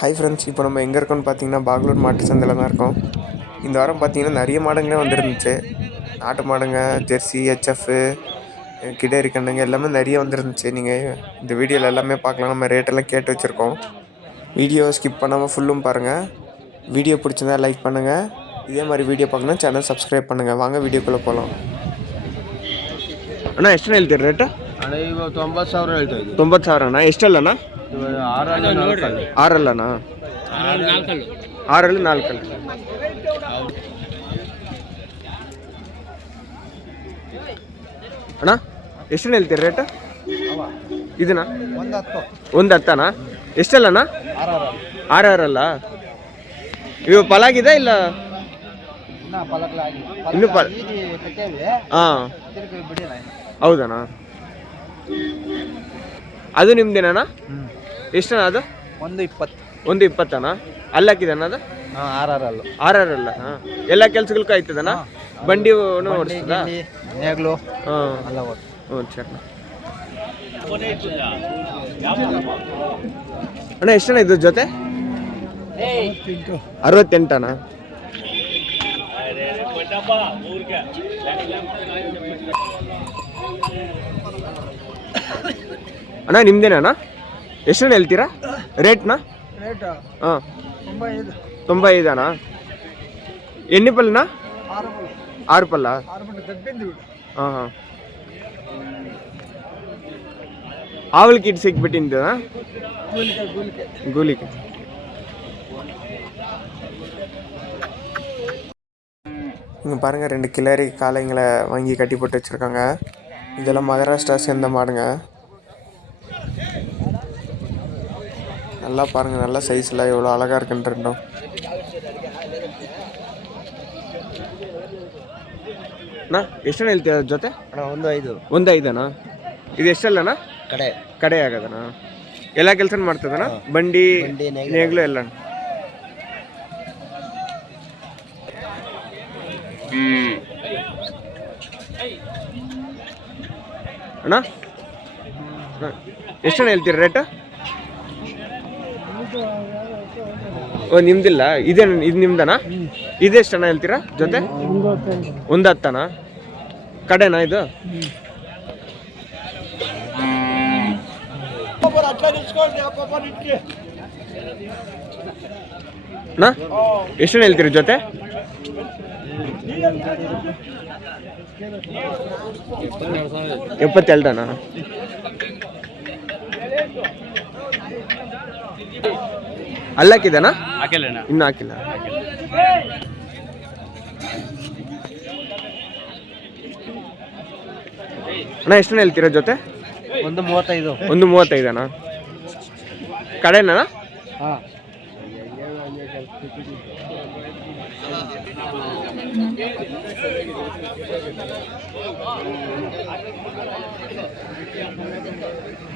Hi friends இப்போ நம்ம எங்கே இருக்கோம்னு பார்த்தீங்கன்னா பாகலூர் மாட்டு சந்தையில் தான் இருக்கோம். இந்த வாரம் பார்த்தீங்கன்னா நிறைய மாடுங்களே வந்துருந்துச்சு. நாட்டு மாடுங்க ஜெர்சி ஹெச்எஃப்பு கிடேரி கண்ணுங்க எல்லாமே நிறைய வந்துருந்துச்சு. நீங்கள் இந்த வீடியோவில் எல்லாமே பார்க்கலாம். நம்ம ரேட்டெல்லாம் கேட்டு வச்சுருக்கோம். வீடியோ ஸ்கிப் பண்ணாமல் ஃபுல்லும் பாருங்கள் வீடியோ பிடிச்சிருந்தா லைக் பண்ணுங்கள் இதே மாதிரி வீடியோ பார்க்கணும் சேனல் சப்ஸ்கிரைப் பண்ணுங்கள் வாங்க வீடியோக்குள்ளே போகலாம் அண்ணா எஸ்ட் எழுதிடுற ரேட்டா ತೊಂಬತ್ತು ಸಾವಿರ ಹೇಳ್ತಾ ಇದ್ದೀವಿ ತೊಂಬತ್ತು ಸಾವಿರ ಅಣ್ಣ ಎಷ್ಟಲ್ಲಣ್ಣ? ಇವಾಗ ಆರಲ್ಲಿ ನಾಲ್ಕಲ್ಲಿ. ಆರಲ್ಲಣ್ಣ ಆರಲ್ಲಿ ನಾಲ್ಕಲ್ಲ. ಅಣ್ಣ ಎಷ್ಟು ಹೇಳ್ತೀರಿ ರೇಟ್? ಇದನ್ನ? ಒಂದು ಹತ್ತನಾ? ಎಷ್ಟಲ್ಲಣ್ಣ? ಆರು ಆರಲ್ಲ ಇವು ಪಲಾಗಿದೆ ಇಲ್ಲ? ಇನ್ನೂ ಪಲ ಹಾಂ. ಹೌದಣ್ಣ. ಅದು ನಿಮ್ದೇನಾ ಎಷ್ಟನ ಅದು? ಒಂದು ಇಪ್ಪತ್ತು. ಒಂದು ಇಪ್ಪತ್ತಣ್ಣ ಅಲ್ಲಾಕಿದಣ್ಣ ಅದು? ಹಾಂ ಆರ್ ಆರ್ ಹಾಂ. ಎಲ್ಲ ಕೆಲ್ಸಗಳ್ಗೂ ಆಯ್ತದಣ್ಣ ಬಂಡಿ ಓಡಿಸ್ತದ ನೇಗ್ಲು ಓದ್ ಹ್ಞೂ ಸರಿ. ಅಣ್ಣ ಎಷ್ಟಣ್ಣ ಇದ್ರ ಜೊತೆ? ಅರವತ್ತೆಂಟಣ್ಣ ಅಣ್ಣ ನಿಮ್ದೇನಣ್ಣ ಎಷ್ಟಣ್ಣ ಹೇಳ್ತೀರಾ ರೇಟ್ನ ರೇಟ್ ಹಾಂ ತೊಂಬೈದು ತೊಂಬೈದು ಅಣ್ಣ ಎಣ್ಣೆ ಪಲ್ಲನ ಆರು ಆರು ಪಲ್ಲ ಆರು ಬಿಟ್ಟು ದಬ್ಬಿಂದು ಬಿಡು ಹಾಂ ಹಾಂ ஆவல் கிட் சிக்பிட்டின்னு ಗೂಲಿಕೆ ಗೂಲಿಕೆ கூலிக்கு இங்கே பாருங்கள் ரெண்டு கிளறி காளைங்களை வாங்கி கட்டி போட்டு வச்சுருக்காங்க இதெல்லாம் மகாராஷ்டிரா சேர்ந்த மாடுங்க நல்லா பாருங்கள் நல்ல சைஸில் எவ்வளோ அழகாக இருக்குன்னு ரெண்டும் ಅಣ್ಣ ಎಷ್ಟು ಹೇಳ್ತೀಯ ಜೊತೆ ಅಣ್ಣ ಒಂದು ಐದು ಒಂದು ಐದಣ್ಣ ಇದು ಎಷ್ಟಲ್ಲಣ್ಣ ಕಡೆ ಕಡೆ ಆಗದಣ್ಣ ಎಲ್ಲ ಕೆಲಸ ಮಾಡ್ತದಣ್ಣ ಬಂಡಿ ಬಂಡಿ, ನೇಗ್ಲು. ನೇಗ್ಲು ಎಲ್ಲ ಅಣ್ಣ ಅಣ್ಣ, ಎಷ್ಟಣ್ಣ ಹೇಳ್ತೀರಿ ರೇಟ್ ಓ, ನಿಮ್ದಿಲ್ಲ? ಇದೇ ಇದು ನಿಮ್ದಣ್ಣ ಇದೆಷ್ಟಣ ಹೇಳ್ತೀರಾ? ಜೊತೆ? ಒಂದು ಹತ್ತನ ಕಡೆನಾ ಇದು? ನಾ? ಎಷ್ಟು ಹೇಳ್ತೀರಿ ಜೊತೆ? ಎಪ್ಪತ್ತೆರಡಣ್ಣ ಅಲ್ಲಾಕಿದಣ್ಣ ಹಾಕಿಲ್ಲಣ್ಣ. ಇನ್ನೂ ಹಾಕಿಲ್ಲ. ಅಣ್ಣ ಎಷ್ಟು ಹೇಳ್ತೀರಾ ಜೊತೆ? ಒಂದು ಮೂವತ್ತೈದು. ಒಂದು ಮೂವತ್ತೈದಣ್ಣ ಕಡೆನಾ ಹಾಂ.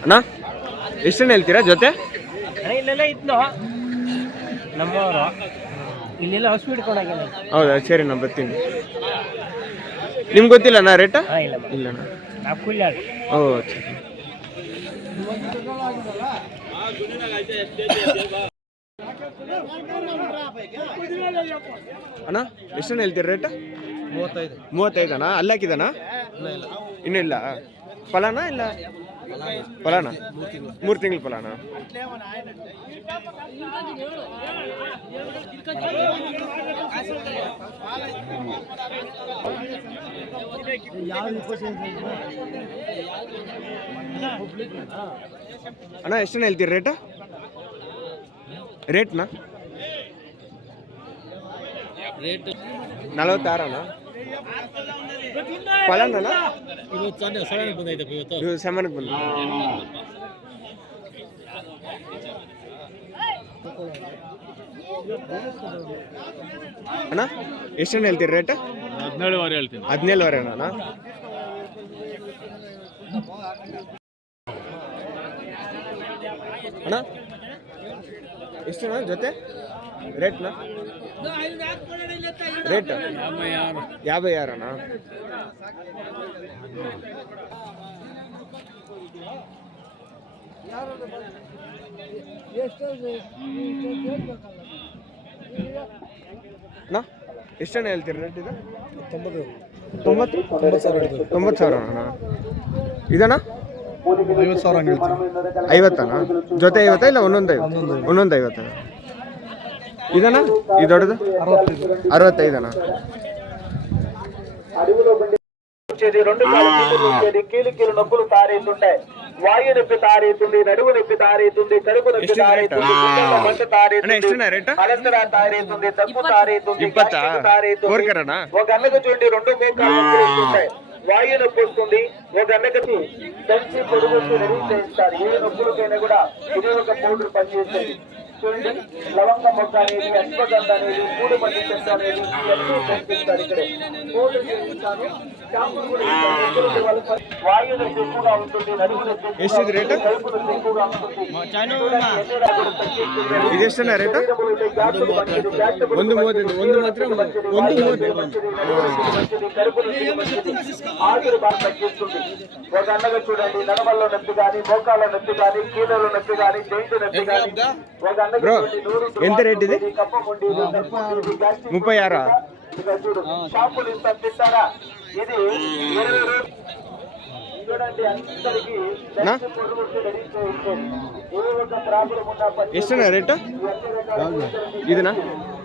ಅಣ್ಣ ಎಷ್ಟು ಹೇಳ್ತೀರಾ ಜೊತೆ? ಇಲ್ಲೆಲ್ಲ ಇದ್ನು ನಮ್ಮವರು. ಇಲ್ಲೆಲ್ಲ ಹಸು ಹಿಡ್ಕೊಂಡಾಗಿಲ್ಲ ಹೌದಾ? ಸರಿ ನಾ ಬರ್ತೀನಿ. ನಿಮ್ಗೆ ಗೊತ್ತಿಲ್ಲ ನಾ ರೇಟ ಇಲ್ಲ ಇಲ್ಲ ಇಲ್ಲಣ್ಣ ನಾವು ಕೂಲಿ ಆಡಿ ಓ ಸರಿ. ಅಣ್ಣ ಎಷ್ಟಣ್ಣ ಹೇಳ್ತೀರಿ ರೇಟ್ ಮೂವತ್ತೈದು. ಮೂವತ್ತೈದಣ್ಣ ಅಲ್ಲಾಕಿದಣ್ಣ ಇನ್ನೂ ಇಲ್ಲ. ಫಲನಾ ಇಲ್ಲ? ಫಲಾನ ಮೂರು ತಿಂಗಳು ಫಲಾನ ಅಣ್ಣ ಎಷ್ಟನ್ನ ಹೇಳ್ತೀರಿ ರೇಟ? ರೇಟ್ನಾ? ನಲವತ್ತಾರಣ್ಣ ಫಲಾನಣ್ಣ ಇದು ಸೆಮನ್ಗೆ ಬಂದ ಅಣ್ಣ ಎಷ್ಟನ್ನ ಹೇಳ್ತೀರಿ ರೇಟ್ ಹದಿನೇಳುವರೆ ಹೇಳ್ತೀನಿ. ಹದಿನೇಳುವರೆ ಅಣ್ಣ ಅಣ್ಣ ಎಷ್ಟಣ್ಣ ಜೊತೆ? ರೇಟ್ನ? ರೇಟ್? ಯಾಭೈ ಆರಣ ಅಣ್ಣ ಎಷ್ಟಣ್ಣ ಹೇಳ್ತೀರಿ ರೇಟ್ ಇದು? ತೊಂಬತ್ತು? ತೊಂಬತ್ತು ತೊಂಬತ್ತು ಸಾವಿರ ಅಣ್ಣ ಇದಣ್ಣ ಐವತ್ತು ಸಾವಿರ ಐವತ್ತಣ್ಣ ಜೊತೆ ಐವತ್ತಾ ಇಲ್ಲ ಒಂದೊಂದು ಐವತ್ತು? ಒಂದೊಂದು ಐವತ್ತಣ್ಣ ಇದಣ್ಣ ಈ ದೊಡ್ಡದು ಅರವತ್ತೈದು ಅರವತ್ತೈದಣ್ಣ వచ్చేది రెండు కాళ్ళు కిందకు వచ్చేది కీలు కీలు నొప్పులు తారేతుండే వాయు నొప్పి తారేతుంది నడుము నొప్పి తారేతుంది కడుపు నొప్పి ಎಷ್ಟು ರೇಟ್ తారేతుంది గుండెల్లో మంట ಅಣ್ಣ తారేతుంది ಎಷ್ಟಣ್ಣ ರೇಟ್ అలంతర తారేతుంది దగ్గు తారేతుంది ఇప్పత్తా? గ్యాస్ట్రిక్ తారేతుంది కోరికరనా? ఒక అన్నకు చూడండి రెండు మోకాలు నొప్పులు వస్తుంటాయి వాయు నొప్పి వస్తుంది ఒక అన్నకు దంచి పొడుగు రెడీ చేస్తారు ఏ నొప్పులకైనా కూడా ఇది ఒక పౌడర్ పనిచేస్తుంది చూడండి. లవంగ మొక్క అనేది అశ్వగంధ అనేది మూడు మధ్య చెట్టు అనేది ఇవన్నీ కనిపిస్తారు ఇక్కడ పౌడర్ చేస్తాను చేపలు కూడా ఎక్కువగా ఇది ఒక చూడండి నొప్పి కానీ నొప్పి కానీ నొప్పి కానీ నొప్పి కానీ ఎంత రేట్ ఇది ముప్పై ఆరు షాపులు ఇంత ఇది ఇరవై ఎಷ್ಟనా రేటు? ఇదినా?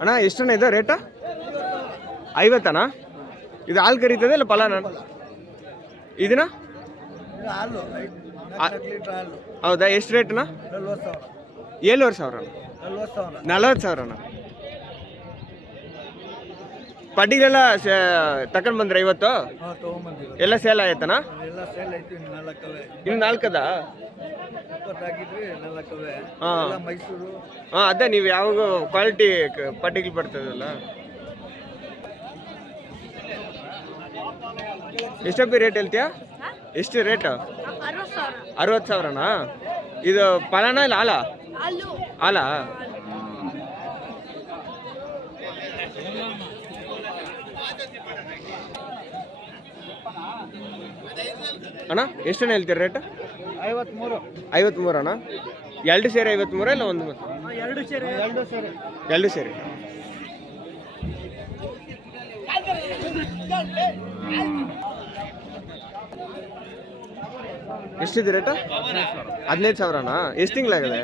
ಅಣ್ಣ ಎಷ್ಟಣ್ಣ ಇದೆ ರೇಟ? ಐವತ್ತಣ್ಣ ಇದು ಹಾಲು ಕರೀತದೆ ಇಲ್ಲ ಪಲಾನ ಇದನ್ನ ಹೌದಾ ಎಷ್ಟು ರೇಟ್ನ? ಏಳುವರೆ ಸಾವಿರ ನಲ್ವತ್ತು ಸಾವಿರ. ನಲವತ್ತು ಸಾವಿರಣ್ಣ ಪಡ್ಡಿಗೆಲ್ಲ ಬಂದ್ರ ಬಂದ್ರೆ ಇವತ್ತು? ಎಲ್ಲ ಸೇಲ್ ಆಯ್ತನ? ಎಲ್ಲ ಸೇಲ್ ಐತಿ ಇನ್ನು ಇನ್ನು ನಾಲ್ಕದ? ಹಾ. ಎಲ್ಲ ಮೈಸೂರು. ಹಾಂ ಅದೇ ನೀವು ಯಾವಾಗ ಕ್ವಾಲಿಟಿ ಪಟ್ಟಿಗೆ ಬರ್ತದಲ್ಲ. ಎಷ್ಟಪ್ಪಿ ರೇಟ್ ಹೇಳ್ತೀಯಾ? ಎಷ್ಟು ರೇಟ್? ಅರವತ್ತು ಸಾವಿರ. ಅರವತ್ತು ಸಾವಿರನಾ? ಇದು ಪಲಾನ ಇಲ್ಲ ಆಲ ಅಲ್ಲೂ ಹಾಲ? ಅಣ್ಣ ಎಷ್ಟಣ್ಣ ಹೇಳ್ತೀರ ರೇಟ್ ಐವತ್ಮೂರು. ಐವತ್ಮೂರು ಅಣ್ಣ? ಎರಡು ಸೇರಿ ಐವತ್ಮೂರ ಇಲ್ಲ ಒಂದು? ಮೂರು ಎರಡು ಸೇರಿ. ಎರಡು ಸೇರಿ. ಎರಡು ಸೇರಿ. ಎಷ್ಟಿದೆ ರೇಟ ಹದಿನೈದು ಸಾವಿರನಾ ಎಷ್ಟು ತಿಂಗಳಾಗಿದೆ?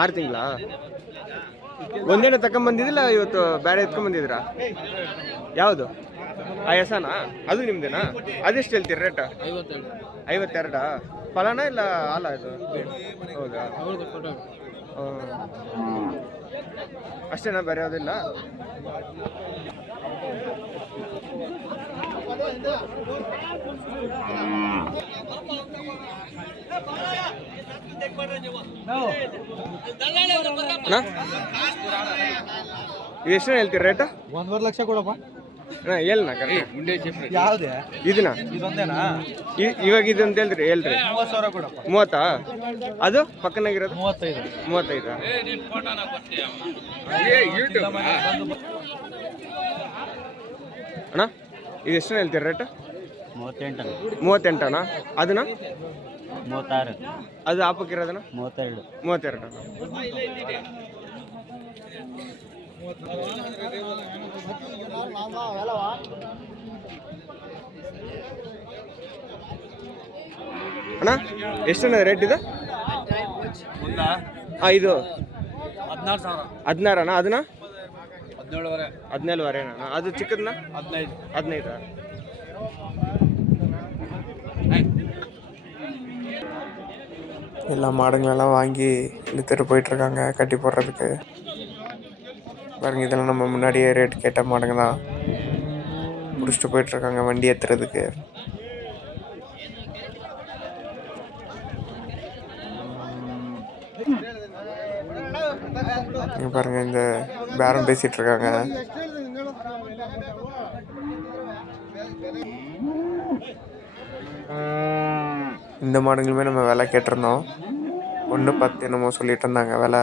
ಆರು ತಿಂಗಳಾ? ಒಂದೇನ ತಗೊಂಬಂದಿದ್ದಿಲ್ಲ ಇವತ್ತು ಬೇರೆ ಎತ್ಕೊಂಡ್ಬಂದಿದ್ರಾ ಯಾವುದು? ಆ ಎಸನಾ? ಅದು ನಿಮ್ದೇನಾ? ಅದೆಷ್ಟು ಹೇಳ್ತೀರಿ ರೇಟ್ ಐವತ್ತೆರಡಾ? ಫಲನಾ ಇಲ್ಲ ಹಾಲ ಇದು? ಹೌದಾ? ಅಷ್ಟೇನಾ ಬೇರೆ ಯಾವುದಿಲ್ಲ? ಎಷ್ಟು ಹೇಳ್ತೀರಿ ರೇಟ್ ಒಂದೂವರೆ ಲಕ್ಷ ಕೊಡಪ್ಪ. ಅಣ್ಣ ಹೇಳಣ್ಣ ಕರೆಕ್ಟ್ ಯಾವುದೇ? ಇದನ್ನ? ಇದೊಂದೇನಾ? ಇವಾಗ ಇದು ಅಂತ ಹೇಳ್ರಿ. ಹೇಳ್ರಿ ಮೂವತ್ತು ಸಾವಿರ ಕೊಡಪ್ಪ. ಮೂವತ್ತಾ? ಅದು ಪಕ್ಕನಾಗಿರೋದು? ಮೂವತ್ತೈದು. ಮೂವತ್ತೈದಾ? ಅಣ್ಣ ಇದು ಎಷ್ಟು ಹೇಳ್ತೀರಿ ರೇಟ್ ಮೂವತ್ತೆಂಟು ಮೂವತ್ತೆಂಟಣ್ಣ ಅದನ್ನ? ಮೂವತ್ತಾರು. ಅದು ಹಾಪಕ್ಕಿರೋದನ್ನ ಮೂವತ್ತೆರಡು. ಮೂವತ್ತೆರಡು ಅಣ್ಣ ಎಷ್ಟಣ್ಣ ರೇಟ್ ಇದು ಹಾಂ ಇದು ಹದಿನಾರು ಸಾವಿರ ಹದಿನಾರಣ್ಣ ಅದನ್ನ ಹದಿನೇಳುವರೆ ಹದಿನೇಳುವರೆ ಅಣ್ಣ ಅದು ಚಿಕ್ಕದನ್ನ ಹದಿನೈದು ಹದಿನೈದು எல்லாம் மாடுங்களெல்லாம் வாங்கி இழுத்துட்டு போயிட்டுருக்காங்க கட்டி போடுறதுக்கு பாருங்க இதெல்லாம் நம்ம முன்னாடியே ரேட் கேட்ட மாட்டேங்க தான். பிடிச்சிட்டு போயிட்டுருக்காங்க வண்டி ஏற்றுறதுக்கு நீங்கள் பாருங்கள் இந்த பேரம் பேசிகிட்டு இருக்காங்க இந்த மாடுங்களுமே நம்ம விலை கேட்டிருந்தோம். ஒன்று பத்து என்னமோ சொல்லிட்டு இருந்தாங்க விலை.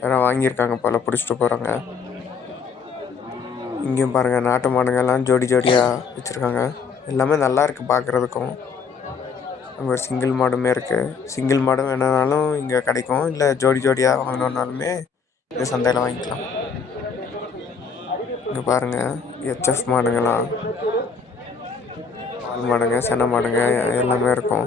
வேற வாங்கியிருக்காங்க போல் பிடிச்சிட்டு போகிறாங்க இங்கேயும் பாருங்கள் நாட்டு மாடுங்கள்லாம் ஜோடி ஜோடியாக வச்சுருக்காங்க. எல்லாமே நல்லா இருக்குது பார்க்குறதுக்கும் அங்கே ஒரு சிங்கிள் மாடுமே இருக்குது சிங்கிள் மாடு வேணுனாலும் இங்கே கிடைக்கும். இல்லை ஜோடி ஜோடியாக வாங்கணுன்னாலுமே இந்த சந்தையில் வாங்கிக்கலாம். இங்கே பாருங்கள் ஹெச்எஃப் மாடுங்களாம். பால் மாடுங்க சென மாடுங்க எல்லாமே இருக்கும்.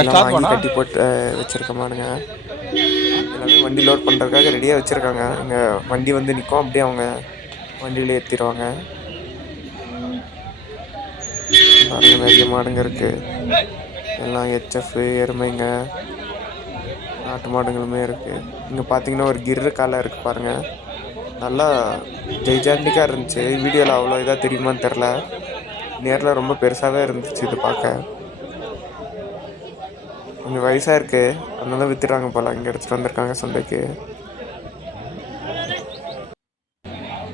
எல்லாம் வாங்கி கட்டி போட்டு வச்சுருக்க மாடுங்க எல்லாமே வண்டி லோட் பண்ணுறதுக்காக ரெடியாக வச்சுருக்காங்க. இங்கே வண்டி வந்து நிற்கும் அப்படியே அவங்க வண்டியில் ஏற்றிடுவாங்க பாருங்க நிறைய மாடுங்க இருக்குது எல்லாம் ஹெச்எஃப் எருமைங்க. நாட்டு மாடுங்களுமே இருக்குது இங்கே பார்த்தீங்கன்னா ஒரு கிர்ரு காலை இருக்குது பாருங்கள் நல்லா ஜெய்ஜாண்டிக்காக இருந்துச்சு. வீடியோவில் அவ்வளோ இதாக தெரியுமான்னு தெரில நேரில் ரொம்ப பெருசாகவே இருந்துச்சு இது பார்க்க. கொஞ்சம் வயசாக இருக்கு. அதனால விற்றுறாங்க போல. இங்கே எடுத்துகிட்டு வந்திருக்காங்க சந்தைக்கு.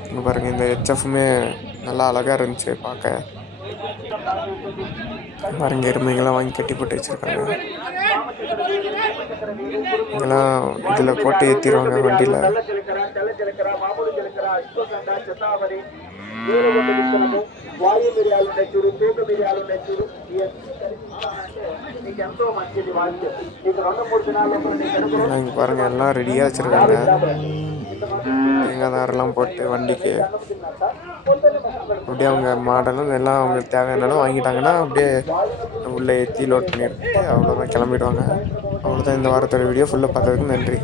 இங்கே பாருங்க இந்த ஹெச்எஃப்மே நல்லா அழகாக இருந்துச்சு பார்க்க பாருங்க எருமைங்கெல்லாம் வாங்கி கட்டி போட்டு வச்சுருக்காங்க. இதெல்லாம் இதில் போட்டு ஏற்றிடுவாங்க வண்டியில். తెల్ల చిలకర తెల్ల చిలకర మామూలు చిలకర ఇసుకోకండ చెతావరి వేరే ఒక విత్తనము వాయు మిరియాలు ఉన్నాయి చూడు తూక మిరియాలు ఉన్నాయి చూడు ఇవన్నీ కలిపి ఇస్తానంటే నీకు ఎంతో మంచిది వాక్యం నీకు రెండు మూడు దినాల లోపల నీ కడుపులో எல்லாம் இங்கே பாருங்கள் எல்லாம் ரெடியாக வச்சுருக்காங்க தேங்காய் நாரெல்லாம் போட்டு வண்டிக்கு அப்படியே அவங்க மாடலும் எல்லாம் அவங்களுக்கு தேவையானாலும் வாங்கிட்டாங்கன்னா அப்படியே உள்ளே ஏற்றி லோட் பண்ணிட்டு அவ்வளோதான் கிளம்பிடுவாங்க அவ்வளோதான் இந்த வாரத்தோட வீடியோ ஃபுல்லாக பார்த்ததுக்கு நன்றி